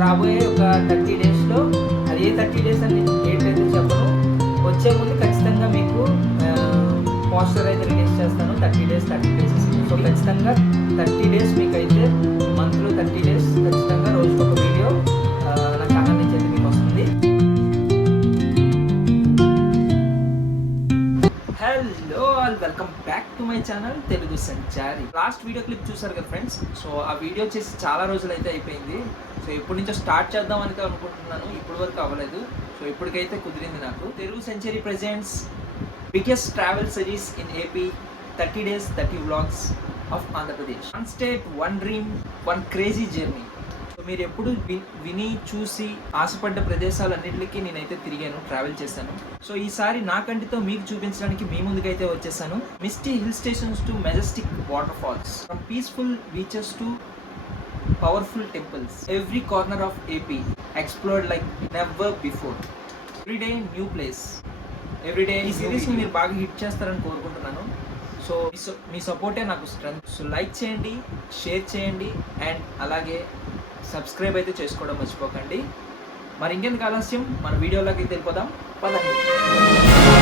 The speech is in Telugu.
రాబోయే ఒక 30 డేస్లో, అది ఏ 30 డేస్ అని డేట్ అయితే చెప్పను, వచ్చే ముందు ఖచ్చితంగా మీకు పోస్టర్ అయితే రిలీజ్ చేస్తాను. 30 డేస్ సో ఖచ్చితంగా 30 డేస్ మీకైతే మంత్లో 30 డేస్ ఖచ్చితంగా రోజుకు ఒక వీడియో నా ఛానల్ నుంచి అయితే మీకు వస్తుంది. Hello all, welcome back to my channel Telugu Sanchari. Last video clip చూసారు కదా ఫ్రెండ్స్. సో ఆ వీడియో చేసి చాలా రోజులు అయితే అయిపోయింది. సో ఇప్పటి నుంచో స్టార్ట్ చేద్దామని అనుకుంటున్నాను, ఇప్పటి వరకు అవ్వలేదు. సో ఇప్పటికైతే కుదిరింది నాకు. Telugu century presents biggest travel series in AP, 30 days 30 vlogs of Andhra Pradesh. One state, one dream, one crazy journey. So మీరు ఎప్పుడు విని చూసి ఆశపడ్డ ప్రదేశాలన్నింటికి నేనైతే తిరిగాను, ట్రావెల్ చేశాను. సో ఈసారి నా కంటితో మీకు చూపించడానికి మీ ముందుకైతే వచ్చేసాను. Misty hill stations to majestic water falls, from peaceful beaches to powerful temples, every corner of AP explored like never before. Everyday new place, everyday. ఈ సిరీస్ని మీరు బాగా హిట్ చేస్తారని కోరుకుంటున్నాను. సో మీ సపోర్టే నాకు స్ట్రెంత్. సో లైక్ చేయండి, షేర్ చేయండి, అండ్ అలాగే సబ్స్క్రైబ్ అయితే చేసుకోవడం మర్చిపోకండి. మరి ఇంకెందుకు ఆలస్యం, మన వీడియోలోకి వెళ్ళిపోదాం పదండి.